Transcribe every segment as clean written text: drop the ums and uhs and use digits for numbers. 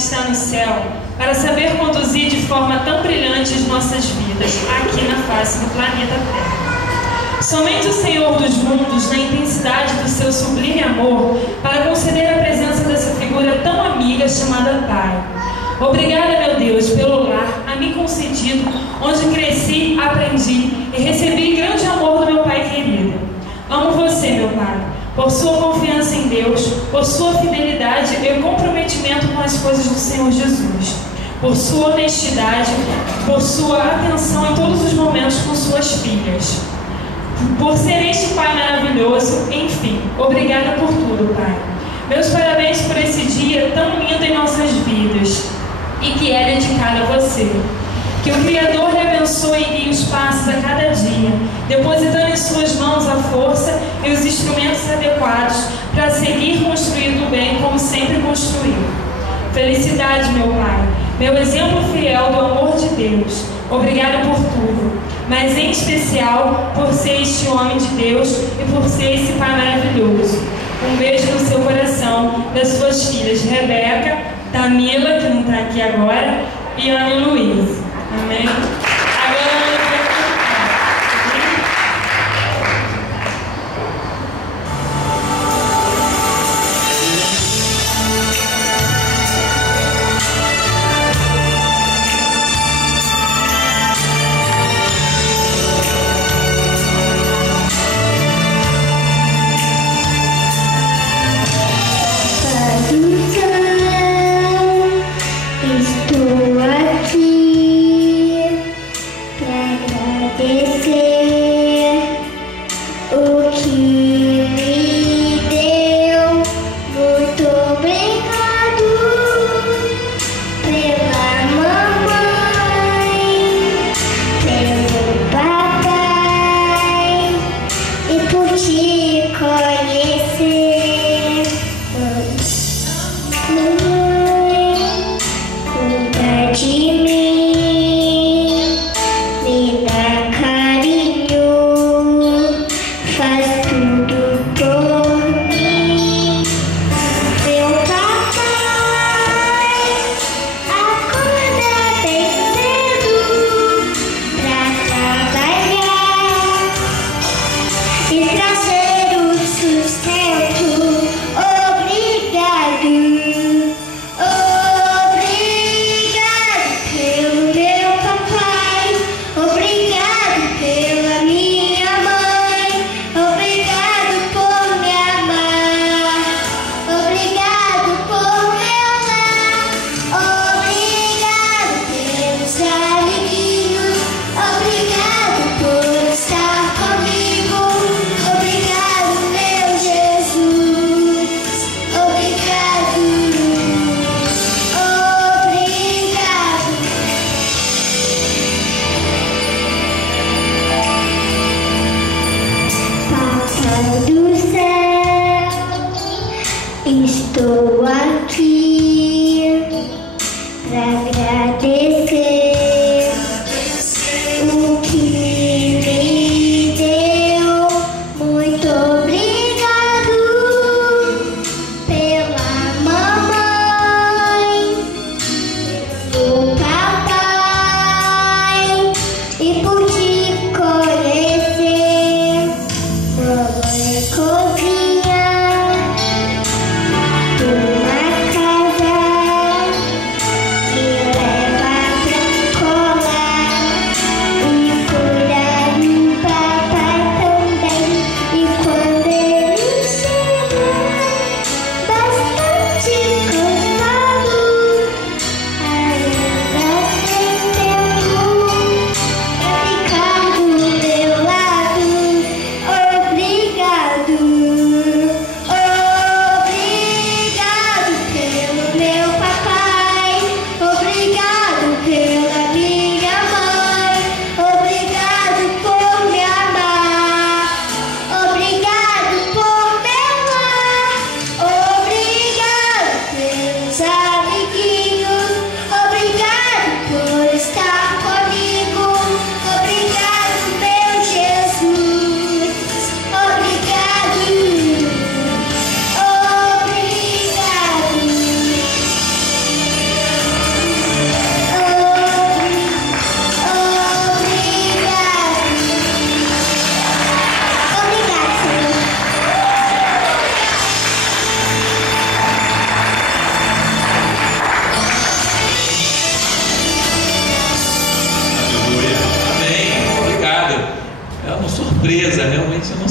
está no céu para saber conduzir de forma tão brilhante as nossas vidas aqui na face do planeta Terra. Somente o Senhor dos mundos, na intensidade do seu sublime amor, para conceder a presença dessa figura tão amiga chamada Pai. Obrigada, meu Deus, pelo lar a mim concedido, onde cresci, aprendi e recebi grande amor do meu Pai querido. Amo você, meu Pai, por sua confiança em Deus, por sua fidelidade e comprometimento com as coisas do Senhor Jesus, por sua honestidade, por sua atenção em todos os momentos com suas filhas, por ser este Pai maravilhoso, enfim, obrigada por tudo, Pai. Meus parabéns por esse dia tão lindo em nossas vidas e que é dedicado a você. Que o Criador lhe abençoe e guie os passos a cada dia, depositando em suas mãos a força e os instrumentos adequados para seguir construindo o bem como sempre construiu. Felicidade, meu Pai, meu exemplo fiel do amor de Deus. Obrigada por tudo, mas em especial por ser este homem de Deus e por ser esse Pai maravilhoso. Um beijo no seu coração, das suas filhas Rebeca, Tamila, que não está aqui agora, e Ana Luiz. Amém? Agora estou aqui.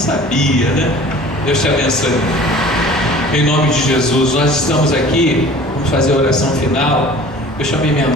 sabia, né? Deus te abençoe. Em nome de Jesus, nós estamos aqui, vamos fazer a oração final. Eu chamei minha